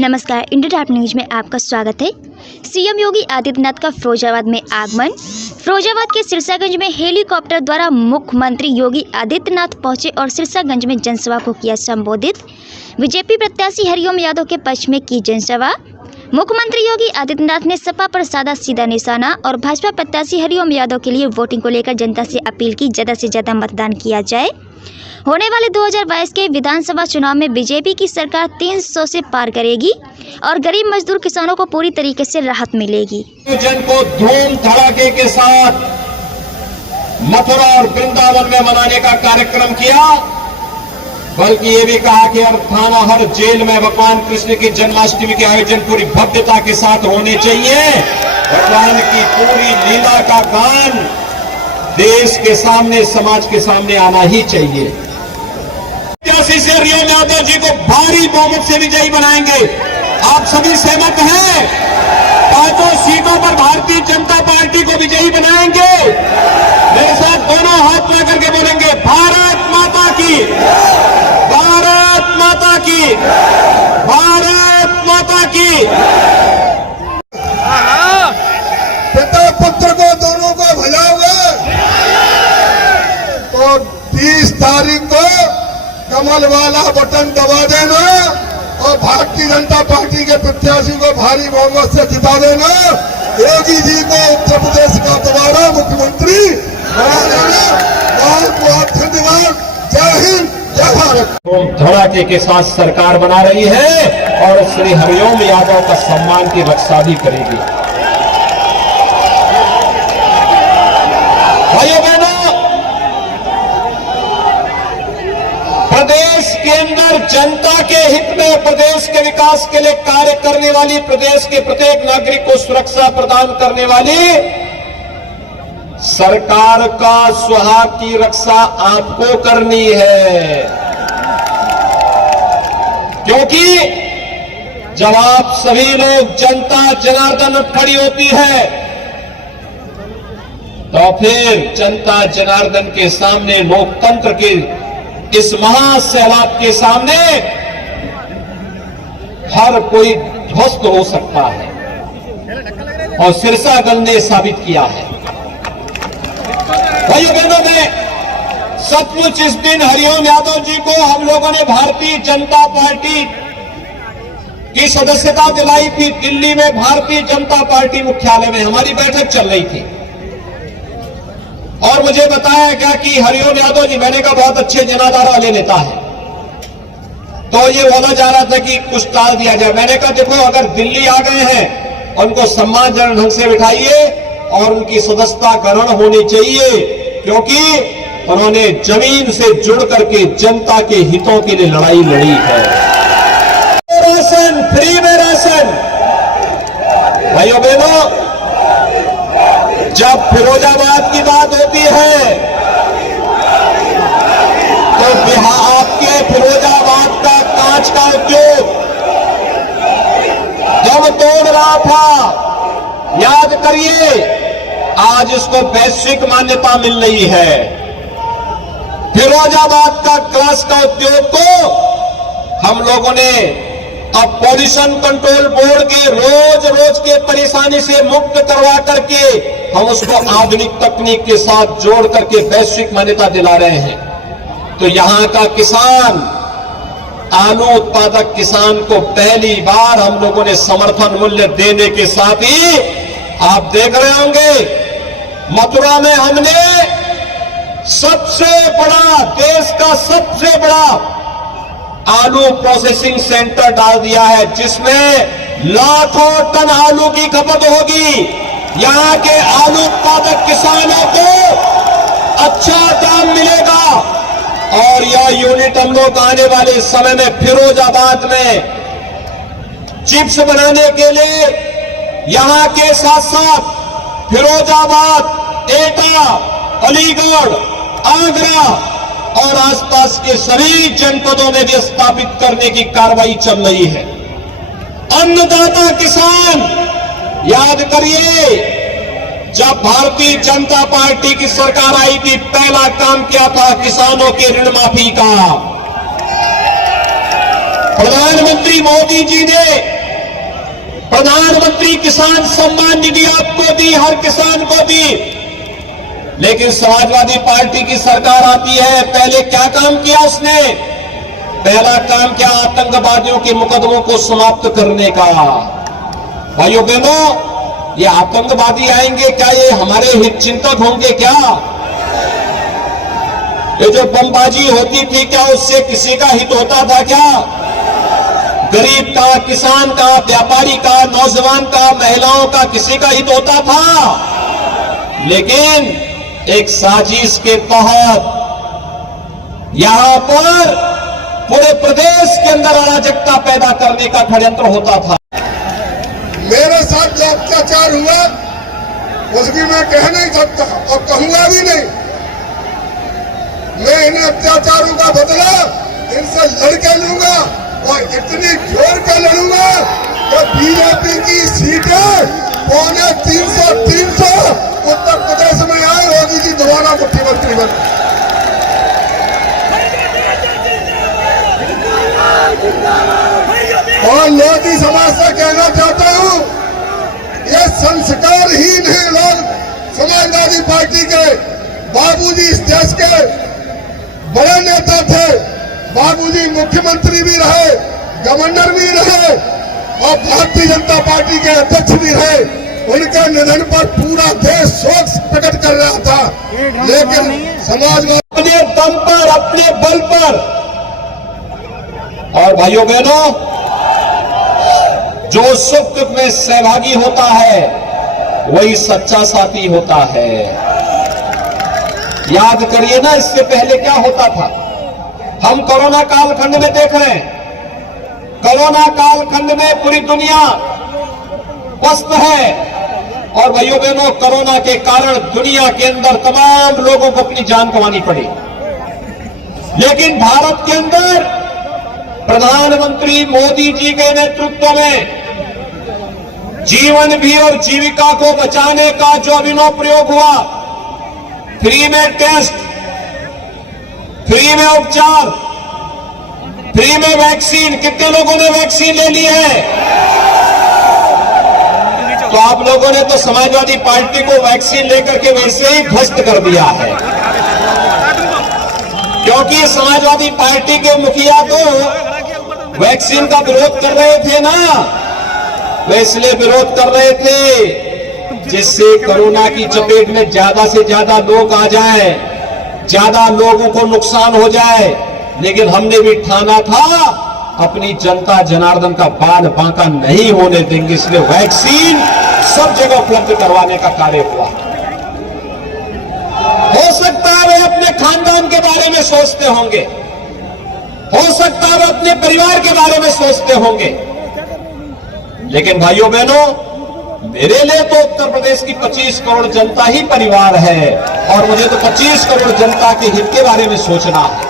नमस्कार, India top news में आपका स्वागत है। सीएम योगी आदित्यनाथ का फिरोजाबाद में आगमन। फिरोजाबाद के सिरसागंज में हेलीकॉप्टर द्वारा मुख्यमंत्री योगी आदित्यनाथ पहुंचे और सिरसागंज में जनसभा को किया संबोधित। बीजेपी प्रत्याशी हरिओम यादव के पक्ष में की जनसभा। मुख्यमंत्री योगी आदित्यनाथ ने सपा पर साधा सीधा निशाना और भाजपा प्रत्याशी हरिओम यादव के लिए वोटिंग को लेकर जनता से अपील की ज़्यादा से ज़्यादा मतदान किया जाए। होने वाले 2022 के विधानसभा चुनाव में बीजेपी की सरकार 300 से पार करेगी और गरीब मजदूर किसानों को पूरी तरीके से राहत मिलेगी। जन को धूम धड़ाके के साथ मथुरा और वृंदावन में मनाने का कार्यक्रम किया, बल्कि ये भी कहा कि हर थाना हर जेल में भगवान कृष्ण की जन्माष्टमी के आयोजन पूरी भव्यता के साथ होने चाहिए। भगवान की पूरी लीला का गान देश के सामने, समाज के सामने आना ही चाहिए। से हरिओम यादव जी को भारी बहुमत से विजयी बनाएंगे। आप सभी सहमत हैं? 5 सीटों पर भारतीय जनता पार्टी को विजयी बनाएंगे। मेरे साथ दोनों हाथ लेकर के बोलेंगे, भारत माता की, भारत माता की, भारत माता की। पिता पुत्र को दोनों को भजाओगे तो 30 तारीख को कमल वाला बटन दबा देना और भारतीय जनता पार्टी के प्रत्याशी को भारी बहुमत से जिता देना। योगी जी को उत्तर प्रदेश का दोबारा मुख्यमंत्री बना देना। बहुत बहुत धन्यवाद। जय हिंद, जय भारत। धड़ाके के साथ सरकार बना रही है और श्री हरिओम यादव का सम्मान की रक्षा भी करेगी। भाइयों बहनों, प्रदेश के अंदर जनता के हित में, प्रदेश के विकास के लिए कार्य करने वाली, प्रदेश के प्रत्येक नागरिक को सुरक्षा प्रदान करने वाली सरकार का सुहाग की रक्षा आपको करनी है। क्योंकि जब आप सभी लोग, जनता जनार्दन खड़ी होती है, तो फिर जनता जनार्दन के सामने, लोकतंत्र के इस महासैलाब के सामने हर कोई ध्वस्त हो सकता है और सिरसागंज ने साबित किया है। भाइयों बहनों, में सचमुच इस दिन हरिओम यादव जी को हम लोगों ने भारतीय जनता पार्टी की सदस्यता दिलाई थी। दिल्ली में भारतीय जनता पार्टी मुख्यालय में हमारी बैठक चल रही थी और मुझे बताया गया कि हरिओम यादव जी, मैंने कहा बहुत अच्छे जनाधार वाले नेता है, तो ये बोला जा रहा था कि कुछ टाल दिया जाए। मैंने कहा देखो, अगर दिल्ली आ गए हैं उनको सम्मानजनक ढंग से बिठाइए और उनकी सदस्यता ग्रहण होनी चाहिए, क्योंकि उन्होंने जमीन से जुड़ करके जनता के हितों के लिए लड़ाई लड़ी है। राशन, फ्री में राशन। भाइयों बहनों, जब फिरोजाबाद की बात होती है तो बिहार, आपके फिरोजाबाद का कांच का उद्योग जब तोड़ रहा था, याद करिए, आज इसको वैश्विक मान्यता मिल रही है। फिरोजाबाद का ग्लास का उद्योग को हम लोगों ने अब पॉल्यूशन कंट्रोल बोर्ड की रोज के परेशानी से मुक्त करवा करके हम उसको आधुनिक तकनीक के साथ जोड़ करके वैश्विक मान्यता दिला रहे हैं। तो यहां का किसान, आलू उत्पादक किसान को पहली बार हम लोगों ने समर्थन मूल्य देने के साथ ही, आप देख रहे होंगे, मथुरा में हमने सबसे बड़ा, देश का सबसे बड़ा आलू प्रोसेसिंग सेंटर डाल दिया है, जिसमें लाखों टन आलू की खपत होगी। यहां के आलू उत्पादक किसानों को अच्छा दाम मिलेगा और यह यूनिट हम लोग आने वाले समय में फिरोजाबाद में चिप्स बनाने के लिए, यहां के साथ साथ फिरोजाबाद, एटा, अलीगढ़, आगरा और आसपास के सभी जनपदों में भी स्थापित करने की कार्रवाई चल रही है। अन्नदाता किसान, याद करिए, जब भारतीय जनता पार्टी की सरकार आई थी, पहला काम किया था किसानों के ऋण माफी का। प्रधानमंत्री मोदी जी ने प्रधानमंत्री किसान सम्मान निधि आपको दी, हर किसान को दी। लेकिन समाजवादी पार्टी की सरकार आती है, पहले क्या काम किया उसने? पहला काम क्या? आतंकवादियों के मुकदमों को समाप्त करने का। भाइयों बहनों, ये आतंकवादी आएंगे क्या? ये हमारे हित चिंतक होंगे क्या? ये जो बमबाजी होती थी, क्या उससे किसी का हित होता था क्या? गरीब का, किसान का, व्यापारी का, नौजवान का, महिलाओं का किसी का हित होता था? लेकिन एक साजिश के तहत यहां पर पूरे प्रदेश के अंदर अराजकता पैदा करने का षड्यंत्र होता था। मेरे साथ जो अत्याचार हुआ उसकी मैं कह नहीं सकता और कहूंगा भी नहीं। मैं इन अत्याचारों का बदला इनसे लड़के लूंगा और इतनी जोर के लड़ूंगा कि बीजेपी की सीटें 350 उत्तर प्रदेश में आए, योगी जी दोबारा मुख्यमंत्री बने। और लोधी समाज से कहना चाहता हूं, ये संस्कारहीन है लोग। समाजवादी पार्टी के बाबूजी इस देश के बड़े नेता थे, बाबूजी मुख्यमंत्री भी रहे, गवर्नर भी रहे और भारतीय जनता पार्टी के अध्यक्ष भी रहे। उनके निधन पर पूरा देश शोक प्रकट कर रहा था, लेकिन समाजवादी अपने दम पर, अपने बल पर। और भाइयों बहनों, जो सुख दुख में सहभागी होता है वही सच्चा साथी होता है। याद करिए ना, इससे पहले क्या होता था? हम कोरोना कालखंड में देख रहे हैं। कोरोना कालखंड में पूरी दुनिया पस्त है और भाइयों बहनों, कोरोना के कारण दुनिया के अंदर तमाम लोगों को अपनी जान गंवानी पड़ी। लेकिन भारत के अंदर प्रधानमंत्री मोदी जी के नेतृत्व में जीवन भी और जीविका को बचाने का जो अभिनव प्रयोग हुआ, फ्री में टेस्ट, फ्री में उपचार, फ्री में वैक्सीन। कितने लोगों ने वैक्सीन ले ली है? तो आप लोगों ने तो समाजवादी पार्टी को वैक्सीन लेकर के वैसे ही ध्वस्त कर दिया है, क्योंकि समाजवादी पार्टी के मुखिया तो वैक्सीन का विरोध कर रहे थे ना। वे इसलिए विरोध कर रहे थे जिससे कोरोना की चपेट में ज्यादा से ज्यादा लोग आ जाए, ज्यादा लोगों को नुकसान हो जाए। लेकिन हमने भी ठाना था अपनी जनता जनार्दन का बाल बांका नहीं होने देंगे, इसलिए वैक्सीन सब जगह उपलब्ध करवाने का कार्य हुआ। हो सकता है वे अपने खानदान के बारे में सोचते होंगे, हो सकता है वे अपने परिवार के बारे में सोचते होंगे, लेकिन भाइयों बहनों, मेरे लिए तो उत्तर प्रदेश की 25 करोड़ जनता ही परिवार है और मुझे तो 25 करोड़ जनता के हित के बारे में सोचना है।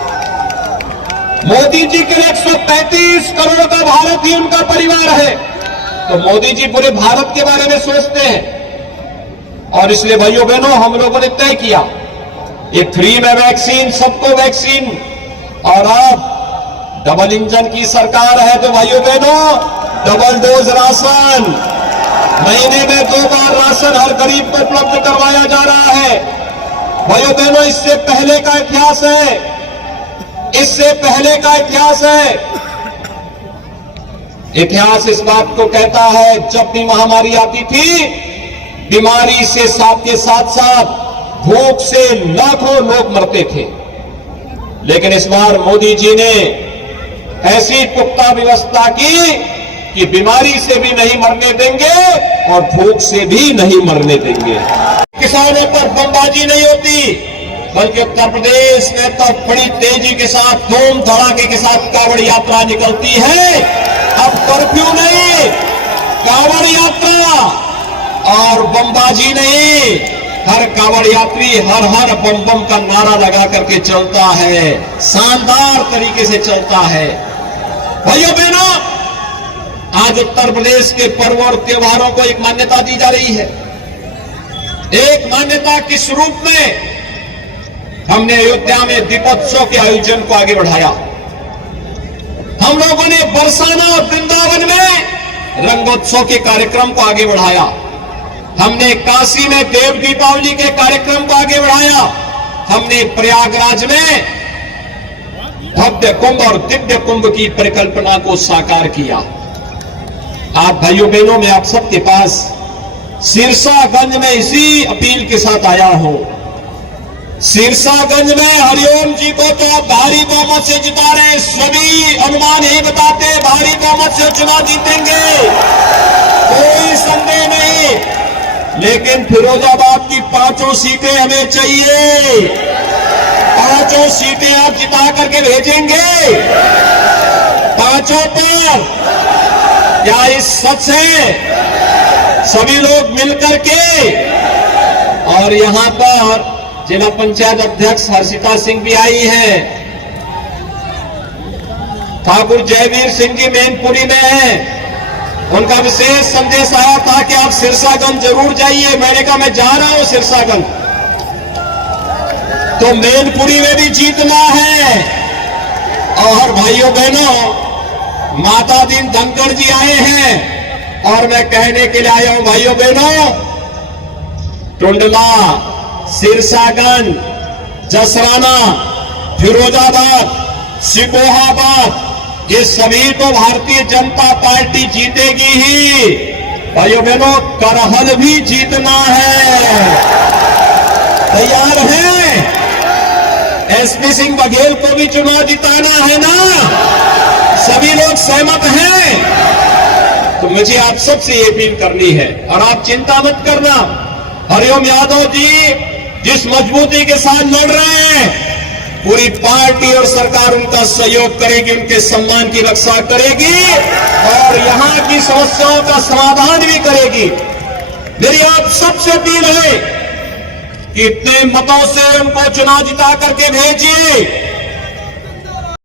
मोदी जी के लिए 135 करोड़ का भारत ही उनका परिवार है, तो मोदी जी पूरे भारत के बारे में सोचते हैं। और इसलिए भाइयों बहनों, हम लोगों ने तय किया ये फ्री में वैक्सीन, सबको वैक्सीन। और अब डबल इंजन की सरकार है तो भाइयों बहनों, डबल डोज राशन, महीने में 2 बार राशन हर गरीब को उपलब्ध करवाया जा रहा है। भाइयों बहनों, इससे पहले का इतिहास है, इससे पहले का इतिहास है। इतिहास इस बात को कहता है, जब भी महामारी आती थी, बीमारी से के साथ साथ भूख से लाखों लोग मरते थे। लेकिन इस बार मोदी जी ने ऐसी पुख्ता व्यवस्था की कि बीमारी से भी नहीं मरने देंगे और भूख से भी नहीं मरने देंगे। किसानों पर बमबाजी नहीं होती, बल्कि उत्तर प्रदेश में तो बड़ी तेजी के साथ, धूम धड़ाके के साथ कांवड़ यात्रा निकलती है। अब कर्फ्यू नहीं, कांवड़ यात्रा और बमबाजी नहीं। हर कांवड़ यात्री हर हर बम बम का नारा लगा करके चलता है, शानदार तरीके से चलता है। भाइयों बहनों, आज उत्तर प्रदेश के पर्व और त्योहारों को एक मान्यता दी जा रही है। एक मान्यता किस रूप में? हमने अयोध्या में दीपोत्सव के आयोजन को आगे बढ़ाया। हम लोगों ने बरसाना और वृंदावन में रंगोत्सव के कार्यक्रम को आगे बढ़ाया। हमने काशी में देव दीपावली के कार्यक्रम को आगे बढ़ाया। हमने प्रयागराज में भव्य कुंभ और दिव्य कुंभ की परिकल्पना को साकार किया। आप भाइयों बहनों, मैं आप सबके पास सिरसागंज में इसी अपील के साथ आया हूं। सिरसागंज में हरिओम जी को तो भारी बहुमत से जिता रहे, सभी अनुमान यही बताते हैं भारी बहुमत से चुनाव जीतेंगे, कोई संदेह नहीं। लेकिन फिरोजाबाद की 5 सीटें हमें चाहिए। 5 सीटें आप जिता करके भेजेंगे 5 पर। क्या इस सच से सभी लोग मिलकर के, और यहां पर जिला पंचायत अध्यक्ष हर्षिता सिंह भी आई हैं, ठाकुर जयवीर सिंह जी मैनपुरी में हैं, उनका विशेष संदेश आया था कि आप सिरसागंज जरूर जाइए। मैंने कहा मैं जा रहा हूं सिरसागंज, तो मैनपुरी में भी जीतना है। और भाइयों बहनों, माता दीन धनखड़ जी आए हैं और मैं कहने के लिए आया हूं भाइयों बहनों, टुंडला, सिरसागंज, जसराना, फिरोजाबाद, सिकोहाबाद, ये सभी तो भारतीय जनता पार्टी जीतेगी ही। भाइयों बहनों, करहल भी जीतना है। तैयार हैं? एसपी सिंह बघेल को भी चुनाव जिताना है ना? सभी लोग सहमत हैं? तो मुझे आप सबसे ये अपील करनी है, और आप चिंता मत करना। हरिओम यादव जी जिस मजबूती के साथ लड़ रहे हैं, पूरी पार्टी और सरकार उनका सहयोग करेगी, उनके सम्मान की रक्षा करेगी और यहां की समस्याओं का समाधान भी करेगी। मेरी आप सबसे अपील है कि इतने मतों से उनको चुनाव जिता करके भेजिए।